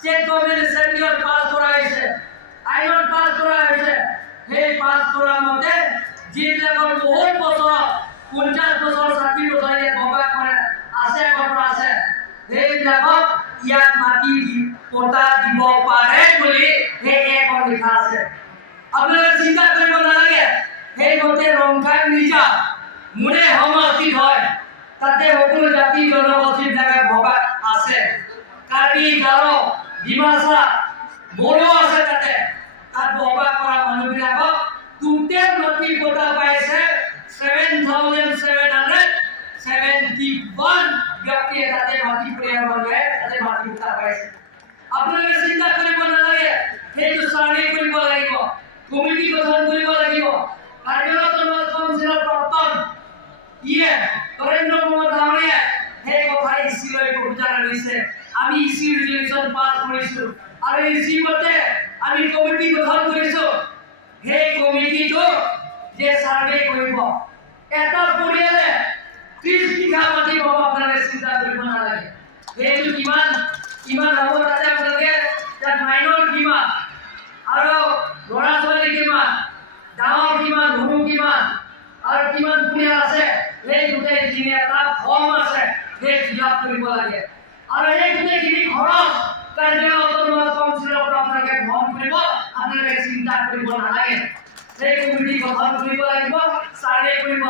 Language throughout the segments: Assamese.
State government central pass kora hoise, iron pass kora hoise. Hey pass kora mote, jibla kor bahut bosor, 50 bosor, 60 bosor ye boba kore, ase kopra ase. Hey lakok, yak mati di potta di boba pare boli, hey ek or likha ase. Apnara চিন্তা কৰিব নালাগে, hey mote rongkai nija, mune hamasit hoy, tate সকলো জাতি জনগোষ্ঠীৰ জায়গা boba ase. Karbi garo Dimasa, Bolo ase tate, at boba kora manubilakok, tumte mati potta paise 7,771 ব্যক্তি tate mati prayer hoye, tate mati potta paise. Apnare চিন্তা কৰিব নালাগে, হেতু সাৰ্ভে কৰিব লাগিব, কমিটি গঠন কৰিব লাগিব, কাৰ্যকলাপ কাউন্সিলৰ প্ৰথম ইয়ে নৰেন্দ্ৰ মোদী ডাঙৰীয়া সেই কথা ইচিলৈ বিচাৰ কৰিছে। আমি ইসি রেজুলেশন পাস করেছো আর ইসি মতে আমি কমিটি গঠন করেছো সেই কমিটিটো যে সার্ভে কৰিব এটা পৰিয়ালে 30 বিঘা মাটি পাব আপোনালোকে চিন্তা কৰিব নালাগে সেইটো কিমান হ'ব তাতে আপোনালোকে তাত মাইনৰ কিমান আৰু ল'ৰা ছোৱালী কিমান ডাঙৰ কিমান সৰু কিমান আৰু কিমান পৰিয়াল আছে সেই দুটাই যিনে এটা ফৰ্ম আছে সেই ফিল আপ কৰিব লাগে। और एक ने किसी खरच करने autonomous council of আপনাকে ফর্ম কৰিব আপনাকে চিন্তা কৰিব নালাগে এই কমিটি গঠন কৰিব লাগিব সাৰ্ভে কৰিব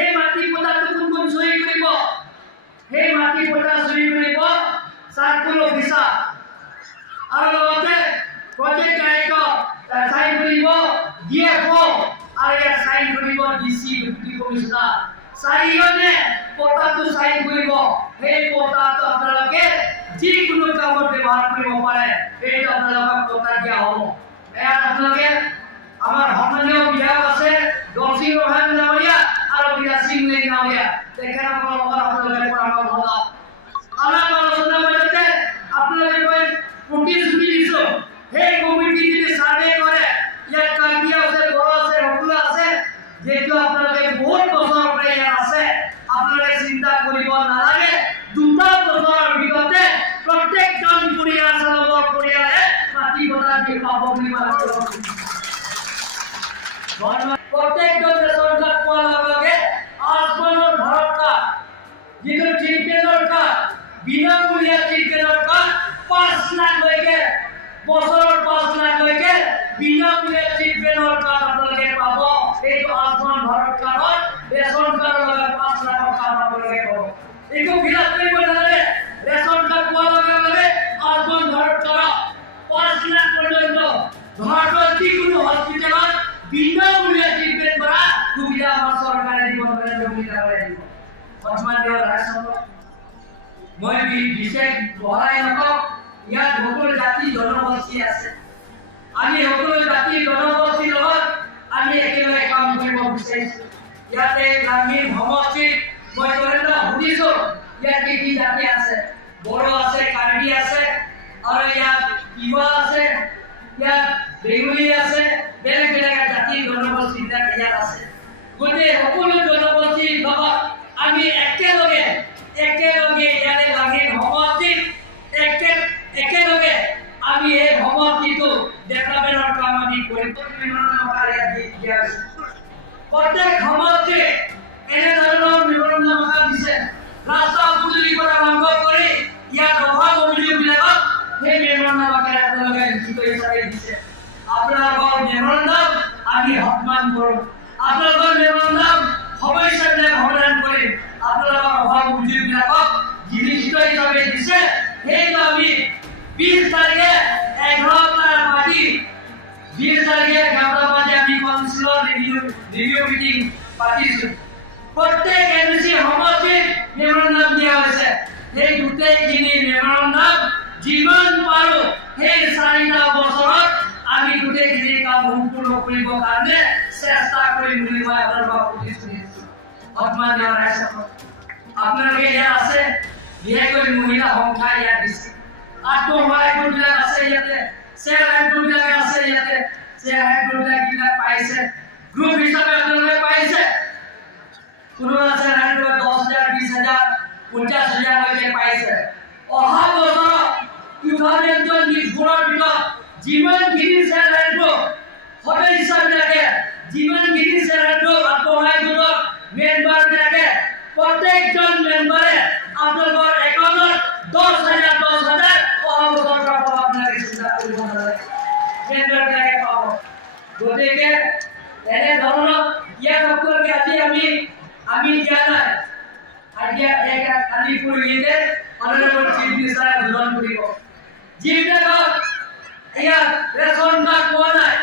এই মাটি পটাটো কোন সহি কৰিব এই মাটি পটা সহি কৰিব সাৰ্কুল অফিচাৰ আৰু লগতে প্ৰজেক্ট ডাইৰেক্টৰ সাইন কৰিব ডিএফও আৰু ইয়াৰ সাইন কৰিব ডিসি ডেপুটি কমিশনাৰ চাৰিজনে পটাটো সাইন কৰিব এই পটাটো আপোনালোকে যিকোনো কামত ব্যৱহাৰ কৰিব পাৰে এই আপোনালোকক পটা দিয়া হ'ব এয়া আপোনালোকে আমাৰ সন্মানীয় বিধায়ক আছে দৰ্শী ৰহান নাৱৰীয়া আৰু বিৰাসিং লেং নাৱৰীয়া তেখেতসকলৰ লগত আপোনালোকে পৰামৰ্শ লওক আলাপ আলোচনা মাজতে আপোনালোকে প্ৰতিশ্ৰুতি দিছো সেই কমিটি যদি সাৰ্ভে কৰে ইয়াত কাৰ্বি আছে বড়ো আছে সকলো আছে যেটো আপোনালোকে বহুত বছৰ পৰা ইয়াত আছে আপোনালোকে চিন্তা কৰিব নালাগে দুটা বছৰৰ ভিতৰতে প্ৰত্যেকজন পৰিয়ালে মাটি পটা দি পাব বুলি প্ৰত্যেকজন ৰেচন কাৰ্ড পোৱাৰ লগে লগে একো ফিলাপ কৰিব নালাগে ৰেচন কাৰ্ড পোৱাৰ লগে লগে আজন ঘৰত কৰা 5 লাখ পৰ্যন্ত ভাৰতৰ যিকোনো হস্পিটেলত বিনামূলীয়া ট্ৰিটমেণ্ট কৰা সুবিধা আমাৰ চৰকাৰে দিব সন্মানীয় ৰাষ্ট্ৰপতি মই বিশেষ বহাই নকওঁ ইয়াত সকলো জাতি জনগোষ্ঠী আছে আমি সকলো জাতি জনগোষ্ঠীৰ লগত আমি একেলগে কাম কৰিব বিচাৰিছো ইয়াতে লাংহিন সমষ্টিত মই সুধিছো ইয়াত কি জাতি আছে বড়ো আছে কাৰ্বি আছে আৰু ইয়াত তিৱা আছে ইয়াত বেঙ্গলী আছে বেলেগ বেলেগ জাতি জনগোষ্ঠী ইয়াত আছে গোটেই সকলো জনগোষ্ঠীৰ লগত আমি একেলগে ইয়াতে লাংহিন সমষ্টিত একেলগে আমি এই সমষ্টিটো ডেভেলপমেণ্টৰ কাম আমি কৰিম প্ৰত্যেক সমষ্টি এনেধৰণৰ নিবন্ধ ভাষা দিছে ৰাস্তা পদূলিৰ পৰা আৰম্ভ কৰি ইয়াত অভাৱ অভিযোগবিলাকত সেই নিবন্ধ ভাষাৰে আপোনালোকে লিখিত হিচাপে দিছে আপোনালোকৰ নিবন্ধ আমি সন্মান কৰোঁ আপোনালোকৰ নিবন্ধ সমস্যাবিলাক সমাধান কৰিম আপোনালোকৰ অভাৱ অভিযোগবিলাকক লিখিত হিচাপে দিছে সেইটো আমি 20 তাৰিখে 11টা বাজি 20 তাৰিখে 11টা বাজি আমি কাউন্সিলৰ ৰিভিউ মিটিং পাতিছো প্ৰত্যেক এমসি সমষ্টিত মেমোৰেণ্ডাম দিয়া হৈছে সেই গোটেইখিনি মেমোৰেণ্ডাম যিমান পাৰো সেই 4টা বছৰত আমি গোটেইখিনি কাম সম্পূৰ্ণ কৰিবৰ কাৰণে চেষ্টা কৰিম বুলি মই আপোনালোকক প্ৰতিশ্ৰুতি দিছো সন্মানীয় ৰাষ্ট্ৰপতি আপোনালোকে ইয়াত আছে বিশেষকৈ মহিলা সংখ্যা ইয়াত বেছি আত্মসহায়ক গোটবিলাক আছে ইয়াতে চেল্ফ হেল্প গোটবিলাক আছে ইয়াতে চেল্ফ হেল্প গোটবিলাক পাইছে গ্ৰুপ হিচাপে আপোনালোকে পাইছে কোনো আছে 10,000 20,000 50,000 লৈকে পাইছে অহা বছৰ 2024 ভিতৰত যিমানখিনি চেল্ফ হেল্প সদস্যবিলাকে যিমানখিনি চেল্ফ হেল্প আত্মসহায়ক গোটৰ মেম্বাৰবিলাকে প্ৰত্যেকজন মেম্বাৰে আপোনালোকৰ একাউণ্টত 10,000 অহা বছৰৰ পৰা আপোনালোকে চিন্তা কৰিব নালাগে মেম্বাৰবিলাকে পাব গতিকে এনেধৰণৰ ইয়াত আপোনালোকে আজি আমি দিয়া নাই আজি কালি পৰহিতে অনাৰেবল চিফ মিনিষ্টাৰে উদ্বোধন কৰিব যিবিলাকক ইয়াত ৰেচন কাৰ্ড পোৱা নাই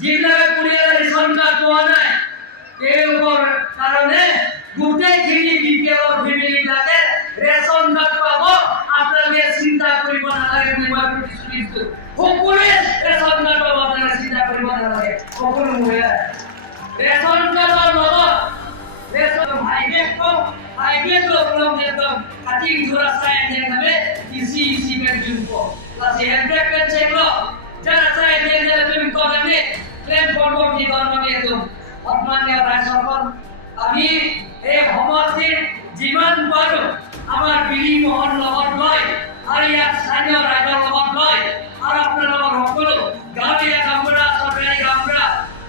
যিবিলাকে পৰিয়ালে ৰেচন কাৰ্ড পোৱা নাই তেওঁলোকৰ কাৰণে গোটেইখিনি বিপিএল ফেমিলিবিলাকে ৰেচন কাৰ্ড পাব আপোনালোকে চিন্তা কৰিব নালাগে বুলি মই প্ৰতিশ্ৰুতি দিছো সকলোৱে ৰেচন কাৰ্ড পাব আপোনালোকে চিন্তা কৰিব নালাগে সকলো মহিলা ৰেচন কাৰ্ডৰ লগত ৰেচন হাইব্ৰিড প্ৰব্লেম একদম কাটিং ধৰা চাই নামে ইজি में जुनको प्लस हेल्थ में chenglok যারা চাই তুমি কদমে প্লেন ফরওয়ার্ড দি গণনে একদম অপমানীয় রাষ্ট্রপতি আমি এই সমষ্টিৰ যিমান পাৰো আমাৰ বিলি মোহন লগত লৈ আৰু ইয়াত স্থানীয় ৰাইজৰ লগত লৈ আৰু আপোনালোকৰ সকলো গাঁৱলীয়া কামৰা চৰকাৰী কামৰা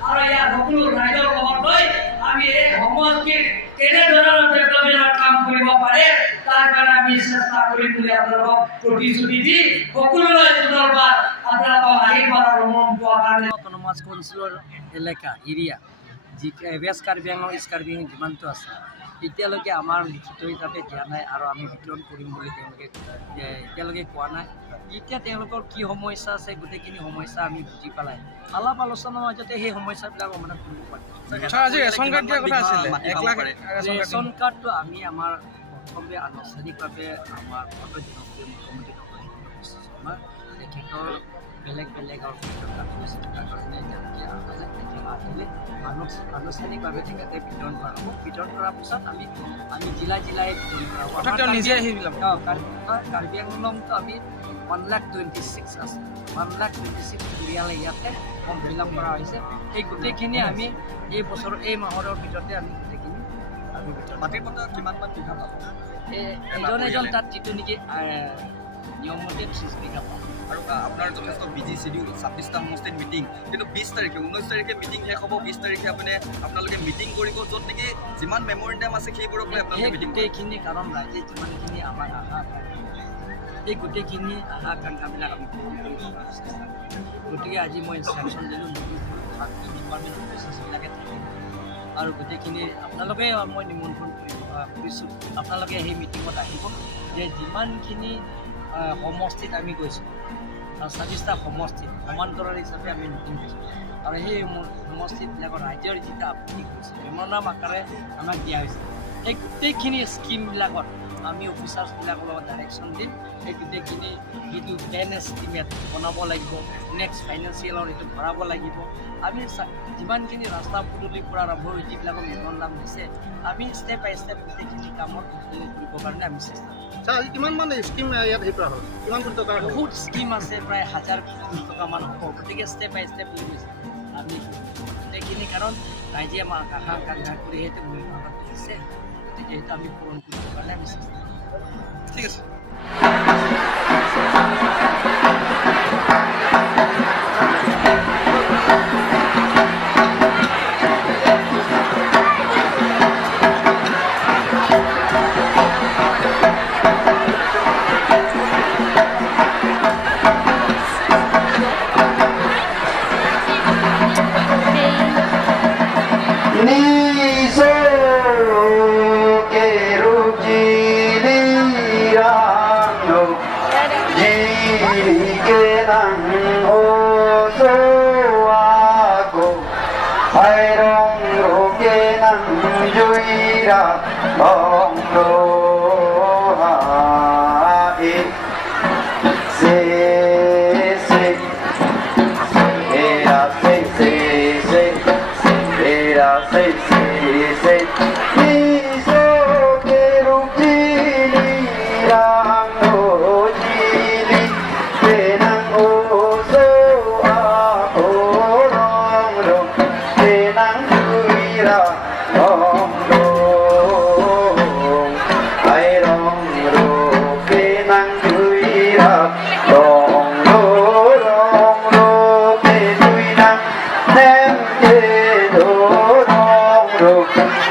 আৰু ইয়াত সকলো ৰাইজৰ লগত লৈ আমি এই সমষ্টিৰ কেনেধৰণৰ ডেভেলপমেণ্টৰ কাম কৰিব পাৰে তাৰ কাৰণে আমি চেষ্টা কৰিম বুলি আপোনালোকক প্ৰতিশ্ৰুতি দি সকলোলৈ পুনৰবাৰ আপোনালোকক আশীৰ্বাদ আৰু মৰম পোৱাৰ কাৰণে অটোনমাস কাউন্সিলৰ এলেকা এৰিয়া যি ৱেষ্ট কাৰ্বি আংলং ইষ্ট কাৰ্বি আংলং যিমানটো আছে এতিয়ালৈকে আমাৰ লিখিত হিচাপে দিয়া নাই আৰু আমি বিতৰণ কৰিম বুলি তেওঁলোকে এতিয়ালৈকে কোৱা নাই এতিয়া তেওঁলোকৰ কি সমস্যা আছে গোটেইখিনি সমস্যা আমি বুজি পেলাই আলাপ আলোচনাৰ মাজতে সেই সমস্যাবিলাক সমাধান কৰিব পাৰিম ৰেচন কাৰ্ডটো আমি আমাৰ প্ৰথমে আনুষ্ঠানিকভাৱে আমাৰ জনপ্ৰিয় মুখ্যমন্ত্ৰী আমাৰ তেখেতৰ বেলেগ আৰু কাৰণে যেনেকৈ আহিলে আনুষ্ঠানিকভাৱে তেখেতে বিতৰণ কৰা হ'ব বিতৰণ কৰাৰ পিছত আমি জিলাই বিতৰণ কৰা হ'ব কাৰ্বি আংলংটো আমি 126 আছে 126 পৰিয়ালে ইয়াতে ফৰ্ম ফিল আপ কৰা হৈছে সেই গোটেইখিনি আমি এই বছৰ এই মাহৰ ভিতৰতে আমি গোটেইখিনি আমি মাটিৰ পতা কিমানমান বিঘা পাব এজন তাত যিটো নেকি নিয়মমতে 30 বিঘা পাব আৰু আপোনাৰ যথেষ্ট বিজি শিডিউল 26টা সমষ্টিত মিটিং কিন্তু 20 তাৰিখে 19 তাৰিখে মিটিং শেষ হ'ব 20 তাৰিখে আপোনালোকে মিটিং কৰিব য'ত নেকি যিমান মেমৰেণ্ডাম আছে সেইবোৰক লৈ আপোনালোকে মিটিং গোটেইখিনি কাৰণ ৰাইজে যিমানখিনি আমাৰ আশা এই গোটেইখিনি আশা আকাংক্ষাবিলাক আমি পূৰণ কৰিব চেষ্টা কৰিম গতিকে আজি মই ইনষ্ট্ৰাকশ্যন দিলোঁ ডিপাৰ্টমেণ্ট অফিচাৰ্ছবিলাকে থাকিব আৰু গোটেইখিনি আপোনালোকে মই নিমন্ত্ৰণ কৰিব কৰিছোঁ আপোনালোকে সেই মিটিঙত আহিব যে যিমানখিনি সমষ্টিত আমি গৈছোঁ 26টা সমষ্টিত সমান্তৰাল হিচাপে আমি মিটিং কৰিছোঁ আৰু সেই সমষ্টিবিলাকৰ ৰাইজৰ যিটো আপত্তি কৰিছে মেম'ৰাণ্ডাম আকাৰে আমাক দিয়া হৈছে সেই গোটেইখিনি স্কিমবিলাকত আমি অফিচাৰ্ছবিলাকৰ লগত ডাইৰেকশ্যন দিম সেই গোটেইখিনি যিটো প্লেন এষ্টিমেট বনাব লাগিব নেক্সট ফাইনেন্সিয়েলৰ এইটো ভৰাব লাগিব আমি যিমানখিনি ৰাস্তা পদূলিৰ পৰা আৰম্ভ হৈ যিবিলাকৰ মেম'ৰাণ্ডাম দিছে আমি ষ্টেপ বাই ষ্টেপ গোটেইখিনি কামত কৰিবৰ কাৰণে আমি চেষ্টা কৰিম কিমান মান স্কিম ইয়াত হেৰি কৰা হ'ল কিমান কোটি টকা বহুত স্কিম আছে প্ৰায় 1000 কোটি টকামান হ'ব গতিকে ষ্টেপ বাই ষ্টেপ লৈ গৈছে আমি গোটেইখিনি কাৰণ ৰাইজে আমাক আকাংক্ষা কৰি সেইটো মূল্যায়ন দিছে গতিকে সেইটো আমি পূৰণ কৰিবৰ কাৰণে আমি চেষ্টা কৰিম ঠিক আছে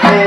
Hey